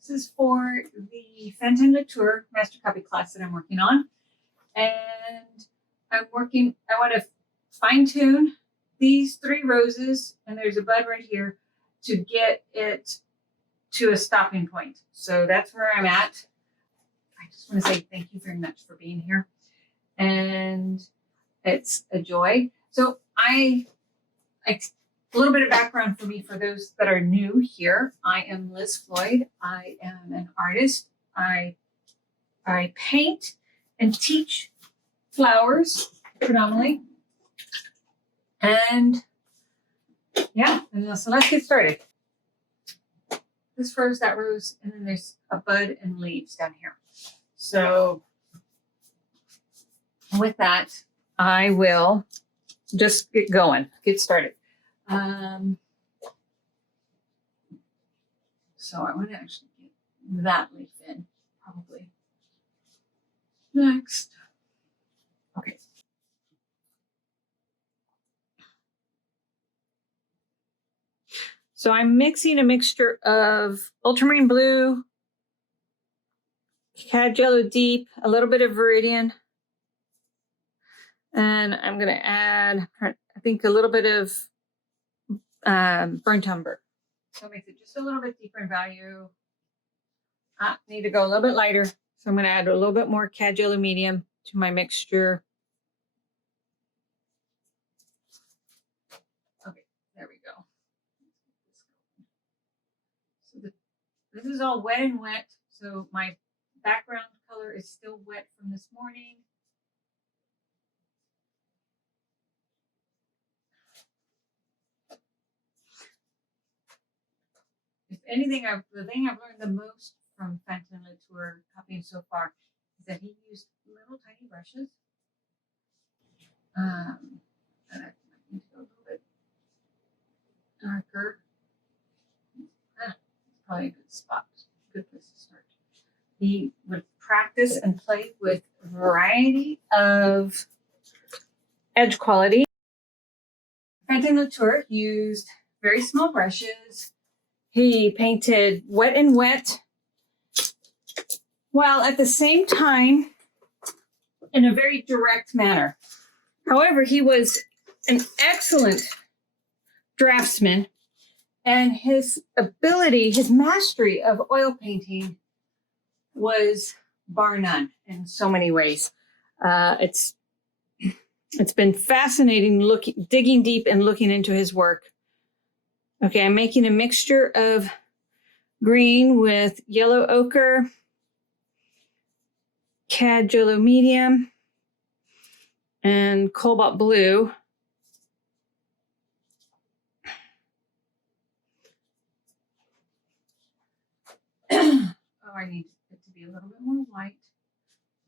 This is for the Fantin Latour master copy class that I'm working on. And I want to fine tune these 3 roses, and there's a bud right here, to get it to a stopping point. So that's where I'm at. I just want to say thank you very much for being here. And it's a joy. So a little bit of background for me for those that are new here. I am Liz Floyd. I am an artist. I paint and teach flowers predominantly. And yeah, so let's get started. This rose, that rose, and then there's a bud and leaves down here. So with that, I will just get going, get started. So I want to actually get that leaf in probably next. Okay. So I'm mixing a mixture of ultramarine blue, cad yellow deep, a little bit of viridian, and I'm going to add, I think, a little bit of burnt umber. So it makes it just a little bit deeper in value. I need to go a little bit lighter, so I'm going to add a little bit more cad yellow medium to my mixture. Okay, there we go. So this is all wet and wet, so my background color is still wet from this morning. If anything, the thing I've learned the most from Fantin Latour copying so far is that he used little tiny brushes. And I might need to go a little bit darker. It's probably a good spot, good place to start. He would practice and play with a variety of edge quality. Fantin Latour used very small brushes. He painted wet and wet, while at the same time in a very direct manner. However, he was an excellent draftsman, and his ability, his mastery of oil painting was bar none in so many ways. It's been fascinating digging deep and looking into his work. Okay, I'm making a mixture of green with yellow ochre, cad yellow medium, and cobalt blue. Oh, I need it to be a little bit more white.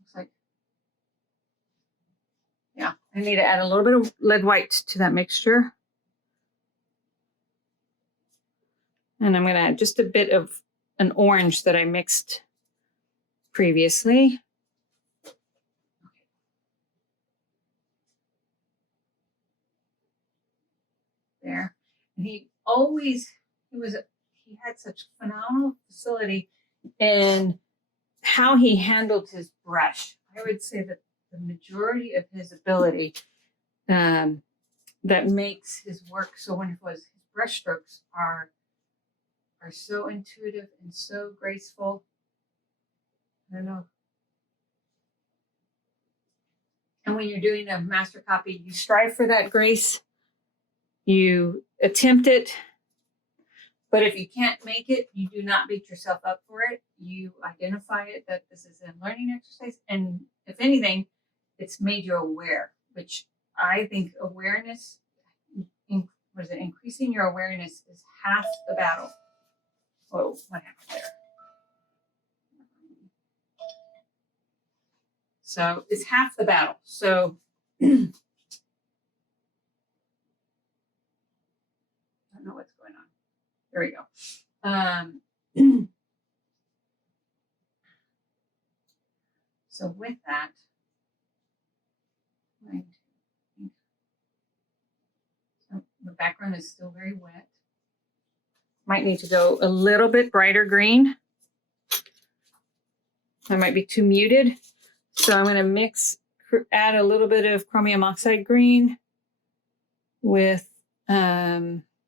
Looks like, yeah, I need to add a little bit of lead white to that mixture. And I'm going to add just a bit of an orange that I mixed previously. There. And he had such phenomenal facility in how he handled his brush. I would say that the majority of his ability that makes his work so wonderful is his brush strokes are so intuitive and so graceful. I don't know. And when you're doing a master copy, you strive for that grace. You attempt it. But if you can't make it, you do not beat yourself up for it. You identify it that this is a learning exercise. And if anything, it's made you aware, which I think awareness, increasing your awareness is half the battle. Whoa, what happened there? So it's half the battle. So I don't know what's going on. There we go. So with that, the background is still very wet. Might need to go a little bit brighter green. That might be too muted. So I'm going to add a little bit of chromium oxide green with cadmium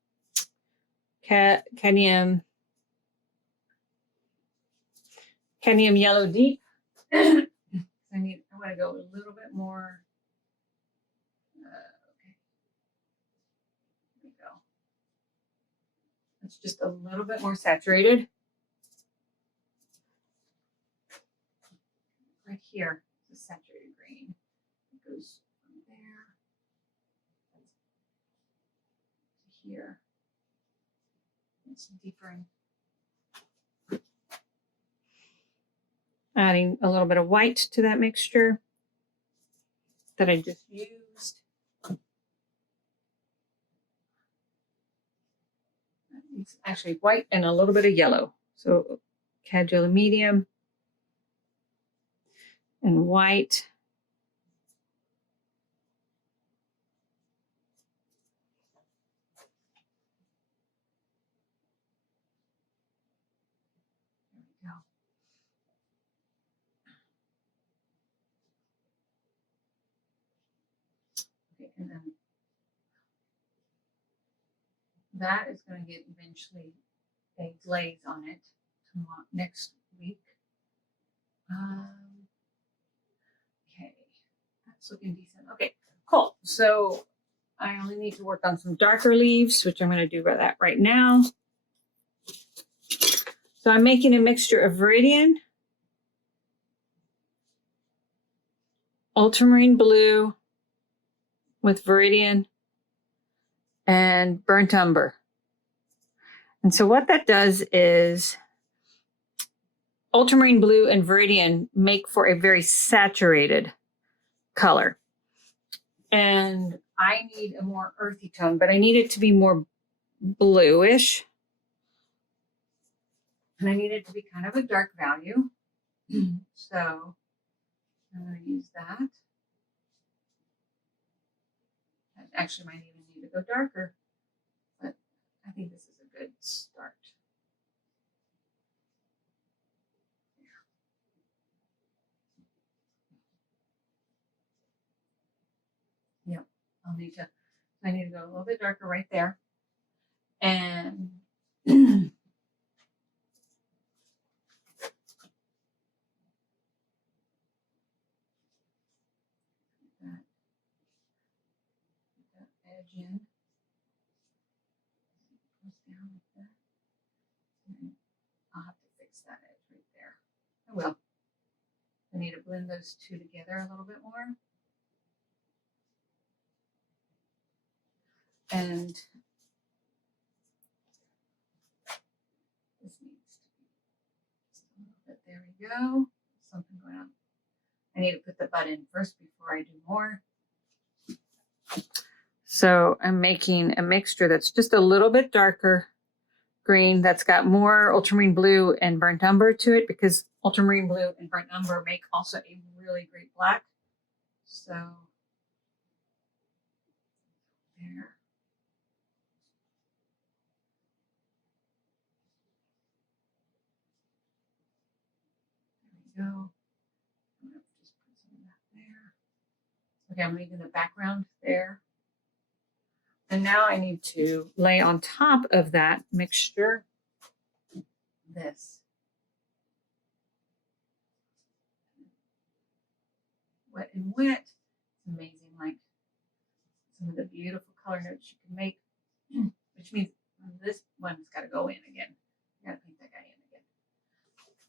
yellow deep. I want to go a little bit more. Okay, there we go. It's just a little bit more saturated. Right here, the saturated green. It goes from there to here. It's deeper in. Adding a little bit of white to that mixture that I just used. It's actually white and a little bit of yellow. So cad yellow medium and white. There we go. Okay, and then that is going to get eventually a glaze on it next week. Okay, that's looking decent. Okay, cool. So I only need to work on some darker leaves, which I'm going to do that right now. So I'm making a mixture of Viridian, ultramarine blue with Viridian, and burnt umber. And so what that does is ultramarine blue and Viridian make for a very saturated color. And I need a more earthy tone, but I need it to be more bluish. And I need it to be kind of a dark value. So I'm going to use that. I actually might even need to go darker, but I think this is a good start. Yep, I need to go a little bit darker right there. And that edge in. Down like that. And I'll have to fix that edge right there. I will. I need to blend those two together a little bit more. And this needs to be just a little bit. There we go. Something going on. I need to put the bud in first before I do more. So I'm making a mixture that's just a little bit darker green, that's got more ultramarine blue and burnt umber to it, because ultramarine blue and burnt umber make also a really great black. So there. There we go. I'm going to just put some of that there. Okay, I'm leaving the background there. And now I need to lay on top of that mixture this. Wet and wet. It's amazing, like some of the beautiful color notes you can make, which means this one's got to go in again. I got to paint that guy in again.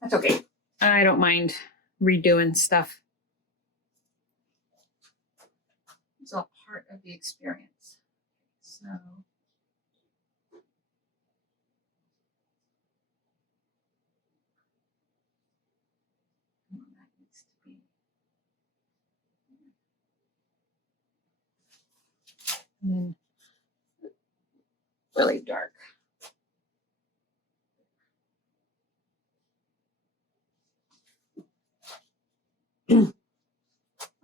That's okay. I don't mind redoing stuff. It's all part of the experience. So that needs to be and then really dark.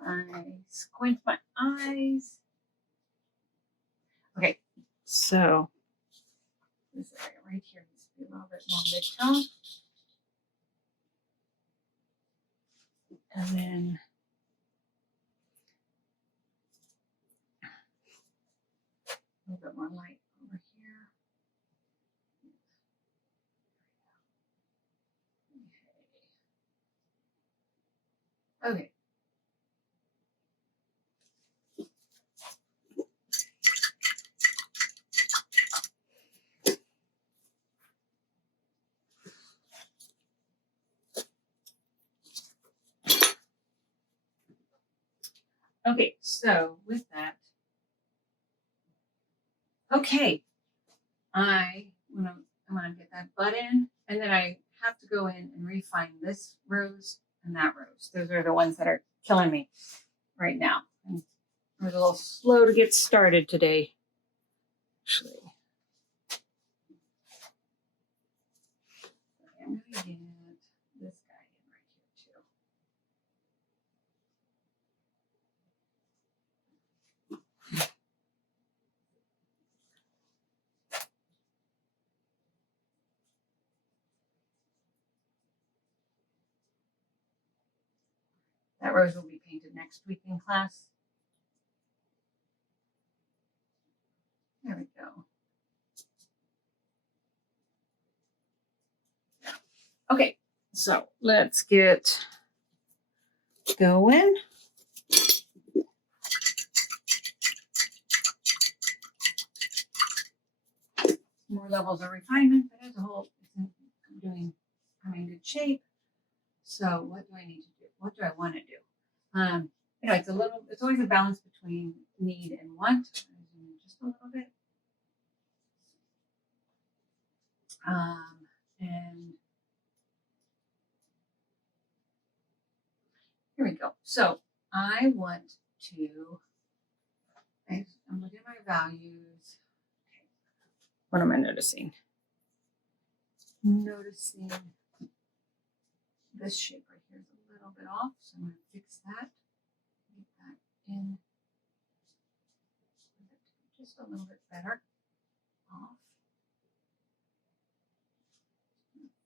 I squint my eyes. Okay, so this area right here needs to be a little bit more mid-tone. Okay. Okay, so with that, okay, I'm gonna get that butt in, and then I have to go in and refine this rose and that rose. Those are the ones that are killing me right now. And I was a little slow to get started today, actually. I'm gonna get this guy in right here too. That rose will be painted next week in class. There we go. Okay, so let's get going. More levels of refinement, but as a whole, I'm in good shape. So what do I need to do? What do I want to do? It's always a balance between need and want. Just a little bit. And here we go. So I want to, I'm looking at my values. What am I noticing? Noticing this shape right here is a little bit off. So I'm going to fix that. Get that in just a little bit better. Off.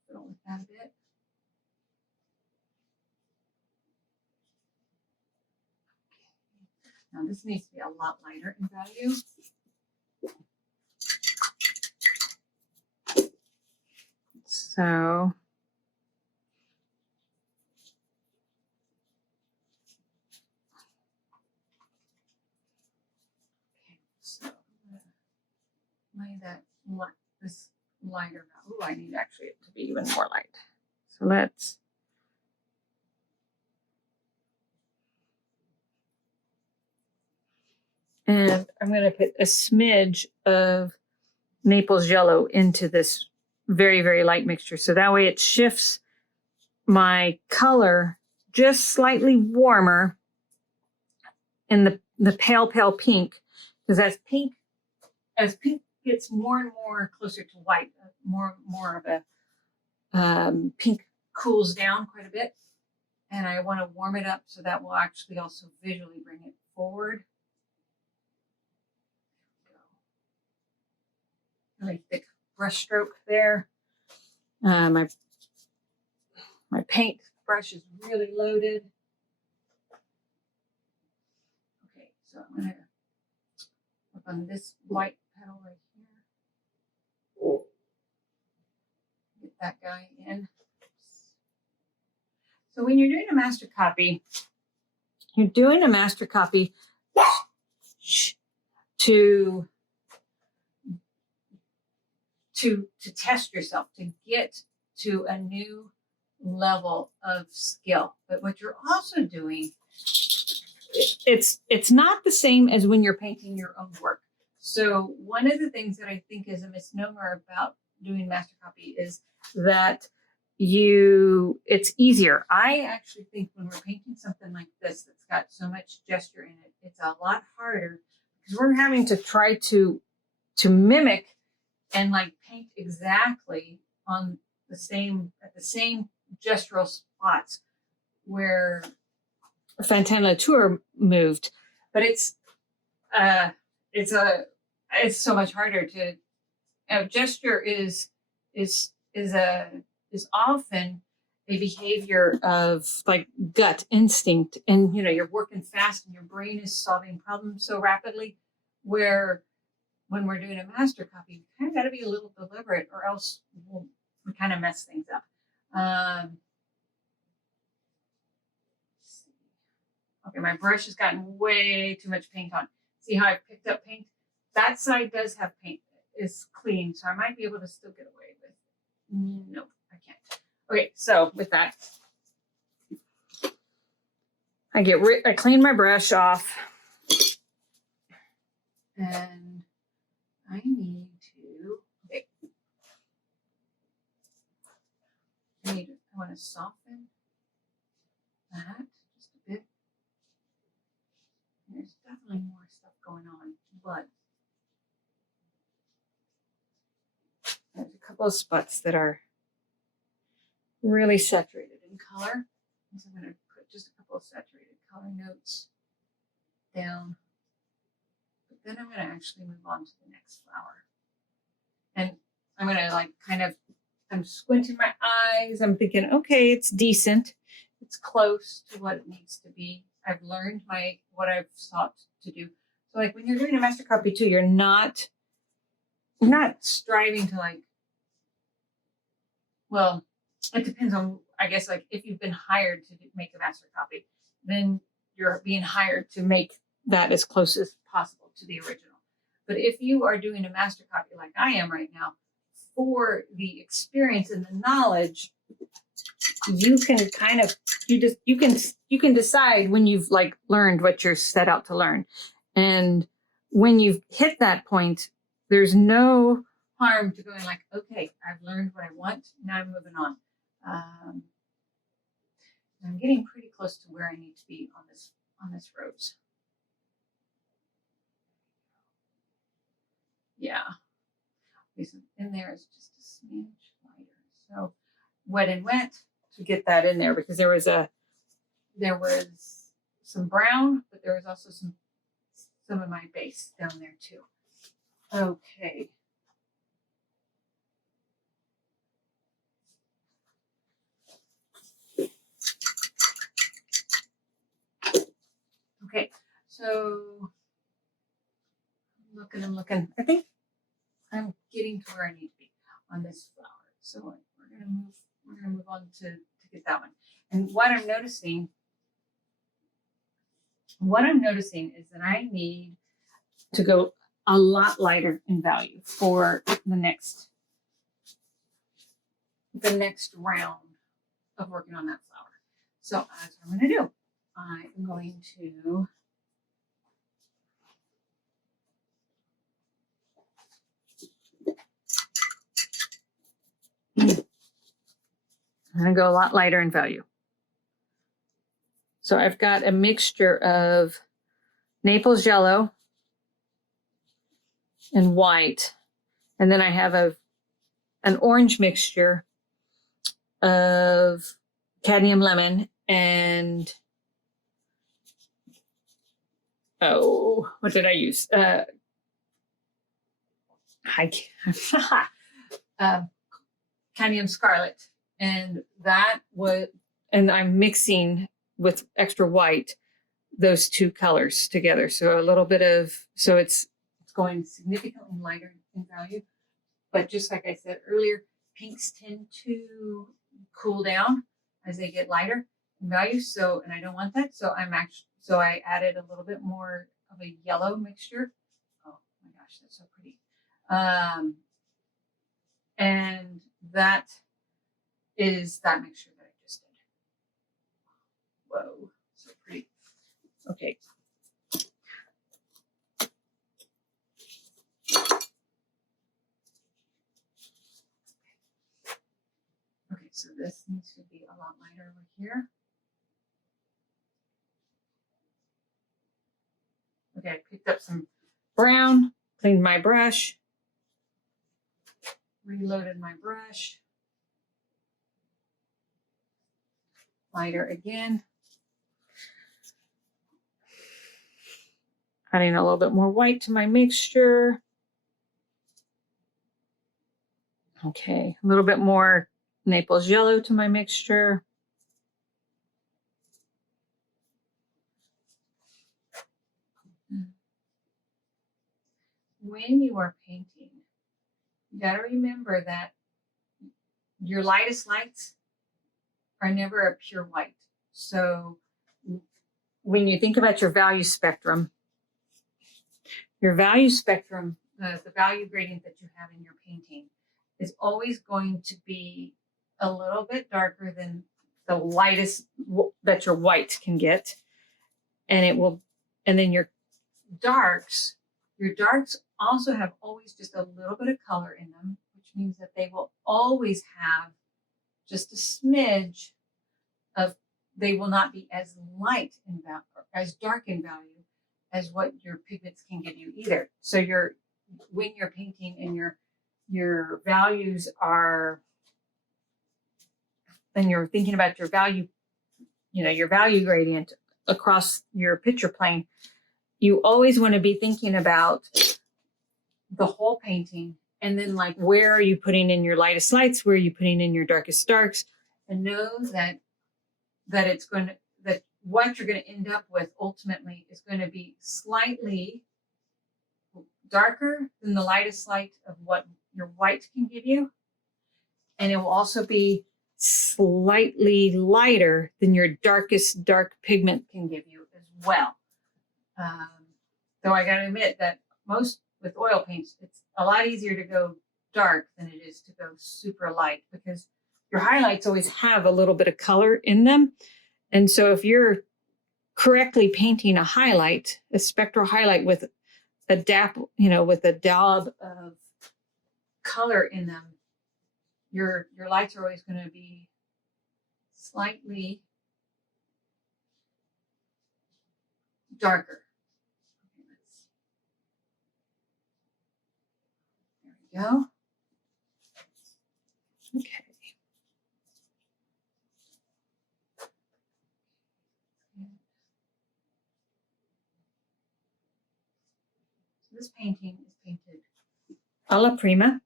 Fiddle with that a bit. Now this needs to be a lot lighter in value. So lay this lighter. Oh, I need actually it to be even more light. So let's. And I'm going to put a smidge of Naples yellow into this very, very light mixture. So that way it shifts my color just slightly warmer in the pale, pale pink. Because as pink gets more and more closer to white, more of a pink cools down quite a bit. And I want to warm it up so that will actually also visually bring it forward. Really thick brush stroke there. My paint brush is really loaded. Okay, so I'm going to work on this white petal right here. Get that guy in. So when you're doing a master copy, to test yourself, to get to a new level of skill. But what you're also doing, it's not the same as when you're painting your own work. So one of the things that I think is a misnomer about doing master copy is that it's easier. I actually think when we're painting something like this that's got so much gesture in it, it's a lot harder because we're having to try to mimic and like paint exactly on the same gestural spots where Fantin Latour moved, but it's so much harder to. Gesture is often a behavior of like gut instinct, and you're working fast and your brain is solving problems so rapidly, where when we're doing a master copy, we kind of got to be a little deliberate, or else we kind of mess things up. Okay, my brush has gotten way too much paint on. See how I picked up paint? That side does have paint. It's clean, so I might be able to still get away with. Nope, I can't. Okay, so with that, I clean my brush off, and I need to. Okay, I want to soften that just a bit. There's definitely more stuff going on, but there's a couple of spots that are really saturated in color. So I'm going to put just a couple of saturated color notes down. But then I'm going to actually move on to the next flower. And I'm going to like I'm squinting my eyes. I'm thinking, okay, it's decent. It's close to what it needs to be. I've learned what I've sought to do. So like when you're doing a master copy too, you're not striving to well, it depends on, I guess, like if you've been hired to make a master copy, then you're being hired to make that as close as possible to the original. But if you are doing a master copy like I am right now, for the experience and the knowledge, you can you can decide when you've learned what you're set out to learn. And when you've hit that point, there's no harm to going okay, I've learned what I want. Now I'm moving on. I'm getting pretty close to where I need to be on this rose. Yeah. In there is just a smidge lighter. So wet and wet to get that in there, because there was some brown, but there was also some of my base down there too. Okay. Okay, so I'm looking. I think I'm getting to where I need to be on this flower. So we're gonna move on to get that one. And what I'm noticing is that I need to go a lot lighter in value for the next round of working on that flower. So that's what I'm going to do. I'm going to go a lot lighter in value. So I've got a mixture of Naples yellow and white, and then I have an orange mixture of cadmium lemon and what did I use? Cadmium scarlet, and I'm mixing with extra white those two colors together. So it's going significantly lighter in value. But just like I said earlier, pinks tend to cool down as they get lighter in value. So, and I don't want that. So I added a little bit more of a yellow mixture. Oh my gosh, that's so pretty. And that is that mixture that I just did. Whoa, so pretty. Okay. Okay, so this needs to be a lot lighter over here. Okay, I picked up some brown, cleaned my brush, reloaded my brush. Lighter again. Adding a little bit more white to my mixture. Okay, a little bit more Naples yellow to my mixture. When you are painting, you got to remember that your lightest lights are never a pure white. So when you think about your value spectrum, the value gradient that you have in your painting is always going to be a little bit darker than the lightest that your white can get. And then your darks also have always just a little bit of color in them, which means that they will always have just a smidge of, they will not be as light in value, or as dark in value as what your pigments can give you either. So when you're painting and your values are, and you're thinking about your value, your value gradient across your picture plane, you always want to be thinking about the whole painting, and then like, where are you putting in your lightest lights? Where are you putting in your darkest darks? And know that what you're going to end up with ultimately is going to be slightly darker than the lightest light of what your white can give you. And it will also be slightly lighter than your darkest dark pigment can give you as well. Though I got to admit that with oil paints, it's a lot easier to go dark than it is to go super light, because your highlights always have a little bit of color in them. And so if you're correctly painting a highlight, a spectral highlight with a dab of color in them, your lights are always going to be slightly darker. There we go. Okay. So this painting is painted alla prima,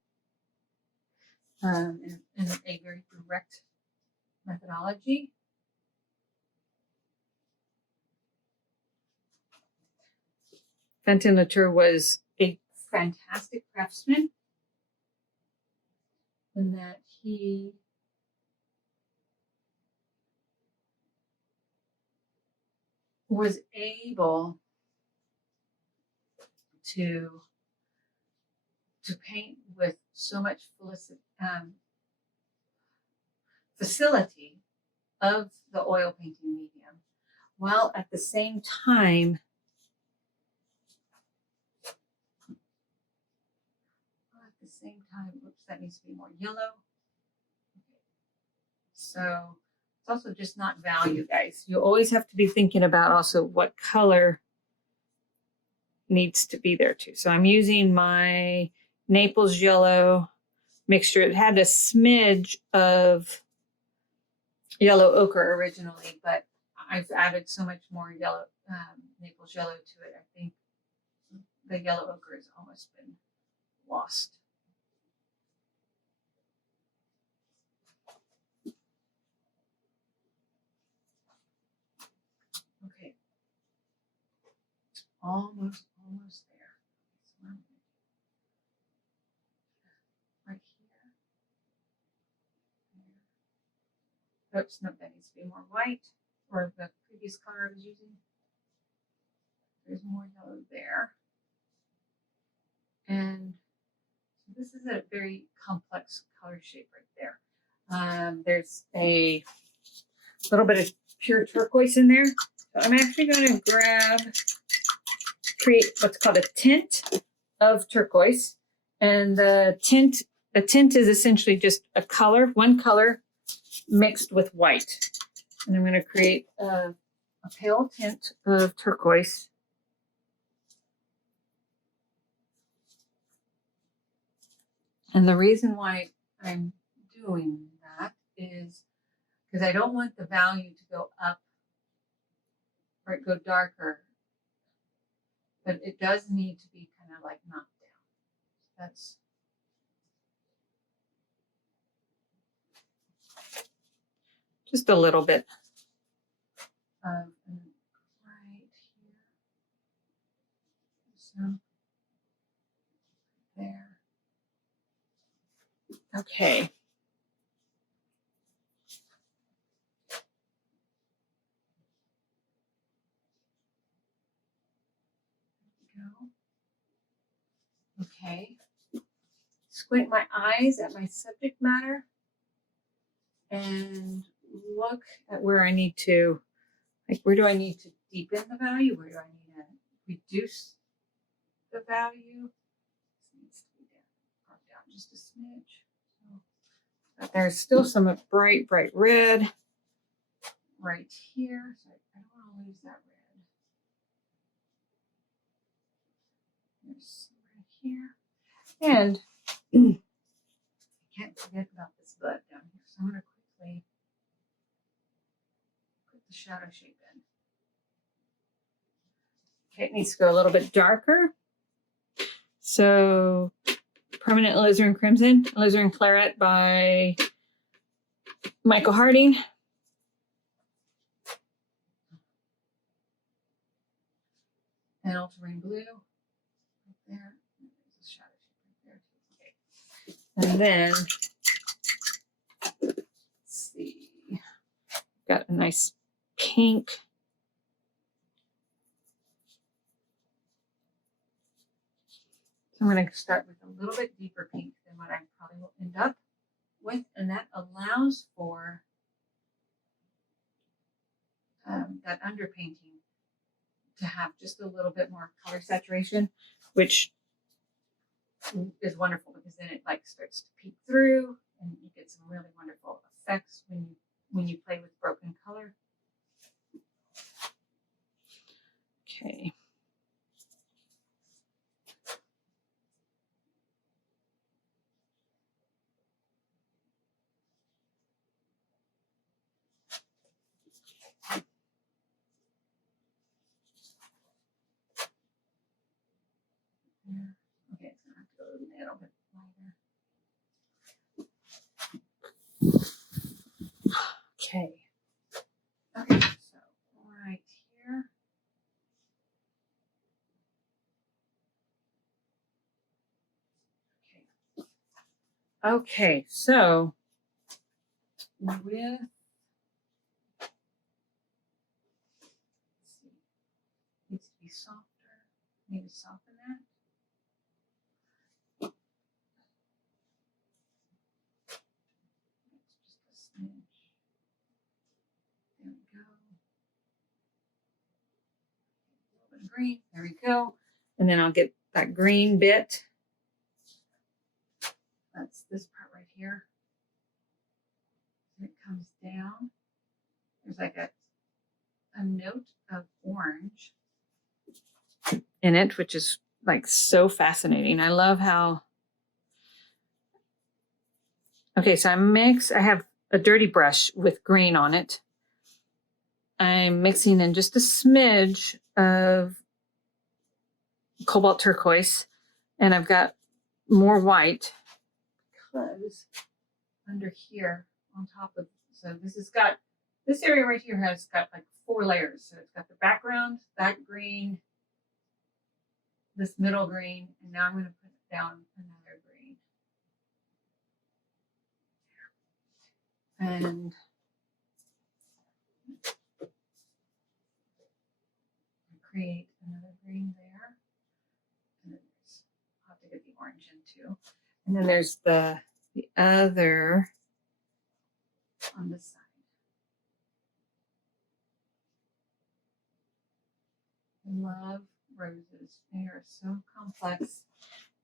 in a very direct methodology. Fantin Latour was a fantastic craftsman, in that he was able to paint with so much facility of the oil painting medium, while at the same time oops, that needs to be more yellow. Okay. So it's also just not value, guys. You always have to be thinking about also what color needs to be there too. So I'm using my Naples yellow mixture. It had a smidge of yellow ochre originally, but I've added so much more yellow Naples yellow to it. I think the yellow ochre has almost been lost. Okay, almost there. Right here. Oops, no, that needs to be more white, or the previous color I was using. There's more yellow there. And this is a very complex color shape right there. There's a little bit of pure turquoise in there. So I'm actually going to create what's called a tint of turquoise. And the tint is essentially just a color, one color mixed with white. And I'm going to create a pale tint of turquoise. And the reason why I'm doing that is because I don't want the value to go up or go darker, but it does need to be kind of like knocked down. That's just a little bit right here. So there. Okay. Okay. Squint my eyes at my subject matter and look at where I need to, like, where do I need to deepen the value? Where do I need to reduce the value? This needs to be brought down just a smidge. But there's still some bright red right here. So I don't want to lose that red. There's some right here. And I can't forget about this bud down here. So I'm going to quickly put the shadow shape in. Okay, it needs to go a little bit darker. So Permanent Alizarin Crimson, Alizarin Claret by Michael Harding. And Ultramarine Blue right there. There's a shadow shape right there. Okay. And then, let's see, got a nice pink. So I'm going to start with a little bit deeper pink than what I probably will end up with, and that allows for that underpainting to have just a little bit more color saturation, which is wonderful because then it like starts to peek through, and you get some really wonderful effects when you play with broken color. Okay. Okay, it's gonna have to go a little bit lighter. Okay. Okay, so right here. Okay, so with, let's see, needs to be softer. Maybe soften that. Just a smidge. There we go. A little bit of green. There we go. And then I'll get that green bit. That's this part right here. And it comes down. There's like a note of orange in it, which is like so fascinating. I love how. Okay, so I have a dirty brush with green on it. I'm mixing in just a smidge of cobalt turquoise, and I've got more white because under here on top of, so this area right here has got like 4 layers. So it's got the background, that green, this middle green, and now I'm going to put down another green. And create another green there. And then I'll have to get the orange in too. And then there's the other on this side. I love roses. They are so complex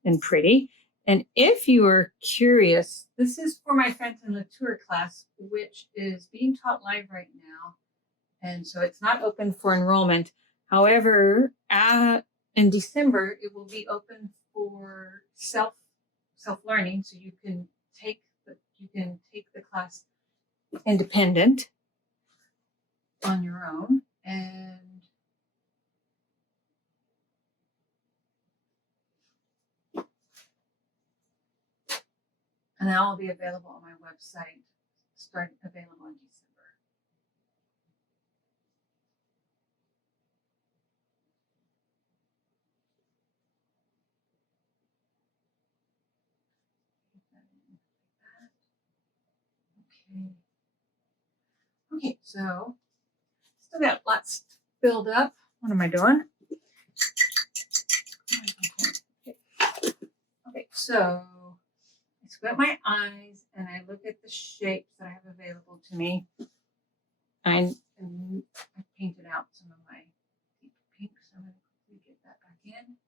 and pretty. And if you are curious, this is for my Fantin Latour class, which is being taught live right now. And so it's not open for enrollment. However, in December, it will be open for self-learning. So you can take the class independent on your own. And that will be available on my website, start available in December. Okay. Okay, so still got lots filled up. What am I doing? So I squint my eyes and I look at the shapes that I have available to me. I painted out some of my deep pink, so I'm going to quickly get that back in.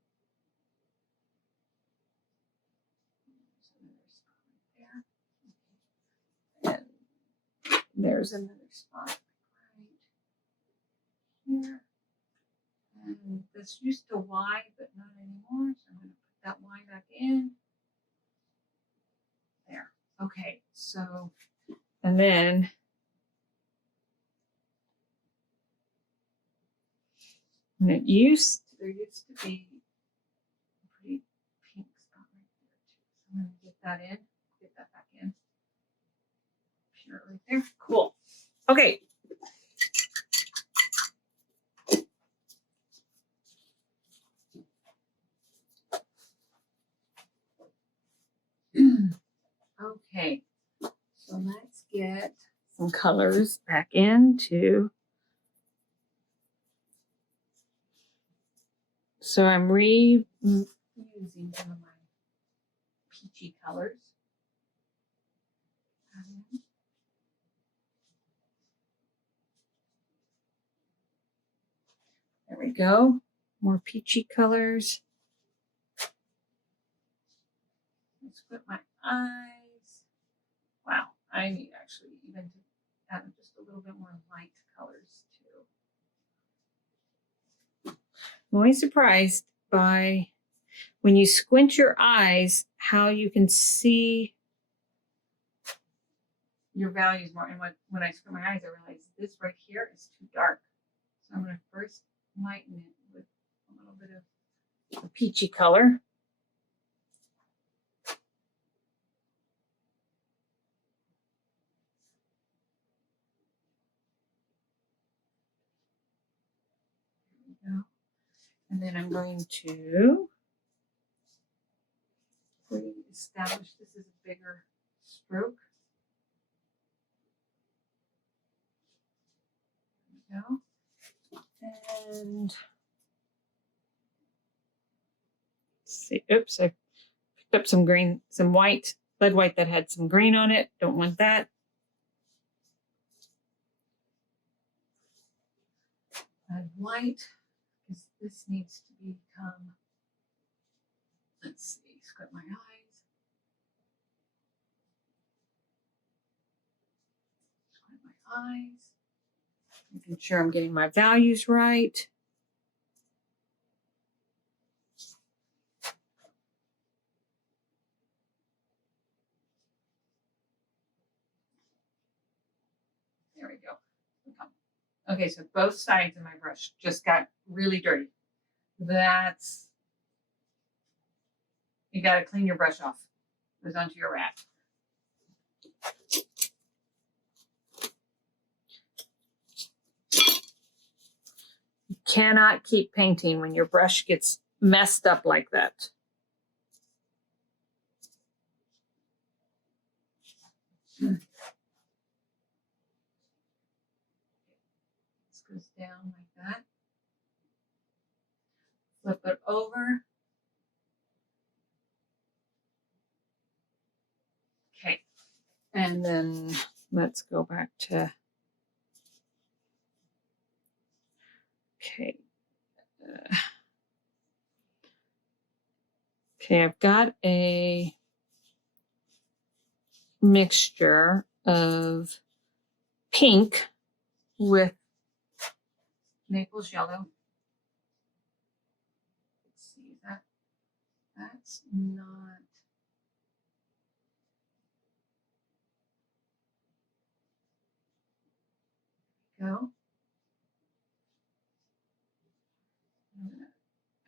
There's another spot right here. And this used to Y, but not anymore. So I'm going to put that Y back in. There. Okay, so, and then there used to be a pretty pink spot right there too. So I'm going to get that in, get that back in. Sure, right there. Cool. Okay. Okay, so let's get some colors back into. So I'm reusing some of my peachy colors. There we go. More peachy colors. Let's put my eyes. Wow, I need actually even to add just a little bit more light colors too. I'm always surprised by when you squint your eyes how you can see your values more. And when I squint my eyes, I realize this right here is too dark. So I'm going to first lighten it with a little bit of a peachy color. There we go. And then I'm going to establish this is a bigger stroke. There we go. And see, oops, I picked up some green, some white, lead white that had some green on it. Don't want that. Add white, because this needs to become, let's see, squint my eyes. Squint my eyes. Making sure I'm getting my values right. There we go. Okay, so both sides of my brush just got really dirty. That's, you got to clean your brush off. It goes onto your rack. You cannot keep painting when your brush gets messed up like that. This goes down like that. Flip it over. Okay. And then let's go back to, okay. Okay, I've got a mixture of pink with Naples yellow. Let's see, that's not. Go.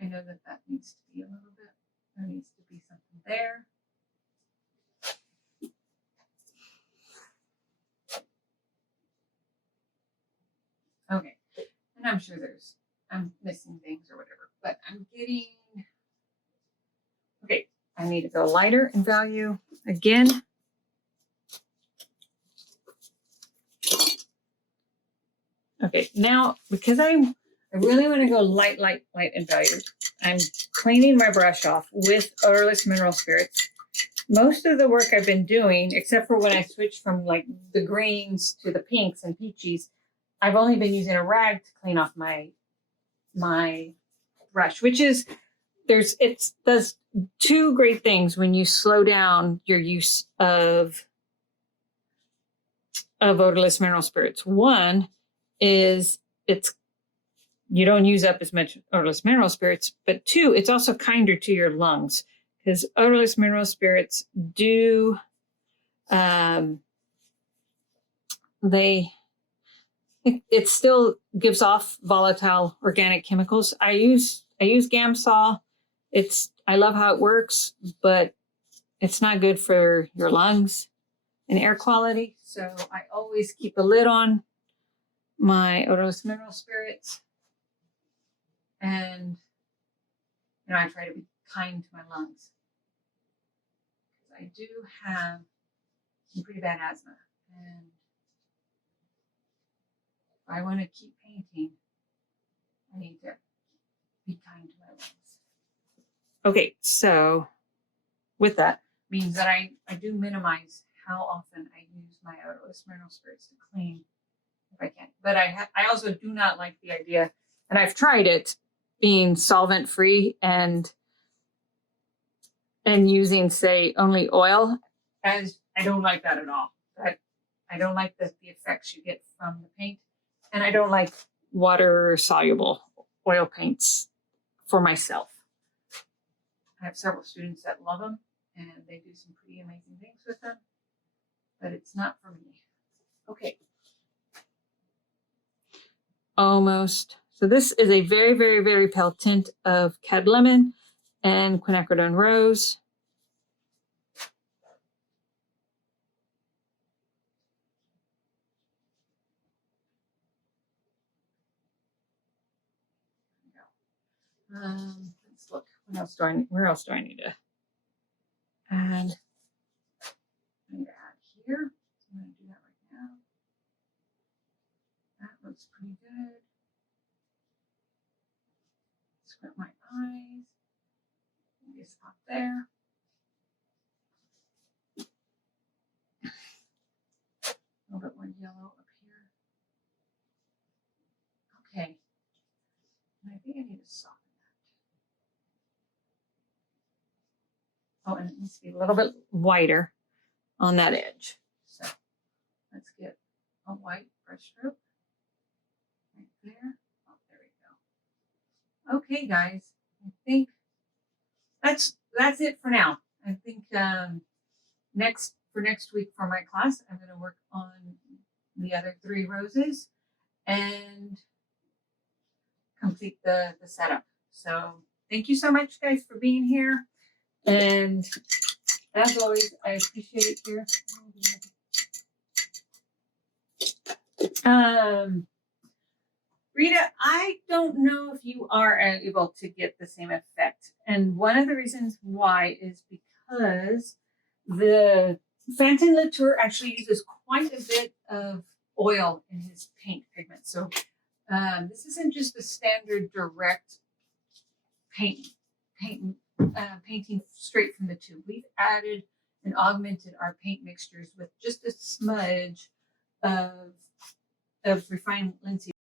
I know that needs to be a little bit, there needs to be something there. Okay, and I'm sure I'm missing things or whatever, but I'm getting, okay, I need to go lighter in value again. Okay, now, because I really want to go light in value, I'm cleaning my brush off with odorless mineral spirits. Most of the work I've been doing, except for when I switched from like the greens to the pinks and peaches, I've only been using a rag to clean off my brush, which is it does two great things when you slow down your use of odorless mineral spirits. One is you don't use up as much odorless mineral spirits, but two, it's also kinder to your lungs because odorless mineral spirits do it still gives off volatile organic chemicals. I use Gamsol. I love how it works, but it's not good for your lungs and air quality. So I always keep a lid on my odorless mineral spirits. And I try to be kind to my lungs. I do have some pretty bad asthma. And if I want to keep painting, I need to be kind to my lungs. Okay, so with that means that I do minimize how often I use my odorless mineral spirits to clean if I can. But I also do not like the idea, and I've tried it, being solvent free and using, say, only oil. As I don't like that at all. I don't like the effects you get from the paint, and I don't like water soluble oil paints for myself. I have several students that love them, and they do some pretty amazing things with them, but it's not for me. Okay. Almost. So this is a very, very, very pale tint of cad lemon and quinacridone rose. Let's look. Where else do I need to add? I need to add here. So I'm going to do that right now. That looks pretty good. Squint my eyes. Maybe a spot there. A little bit more yellow up here. Okay. And I think I need to soften that. Oh, and it needs to be a little bit whiter on that edge. So let's get a white brush stroke right there. Oh, there we go. Okay, guys. I think that's it for now. I think next week for my class, I'm going to work on the other 3 roses and complete the setup. So thank you so much, guys, for being here. And as always, I appreciate your Rita, I don't know if you are able to get the same effect. And one of the reasons why is because the Fantin Latour actually uses quite a bit of oil in his paint pigment. So this isn't just a standard direct painting straight from the tube. We've added and augmented our paint mixtures with just a smudge of refined linseed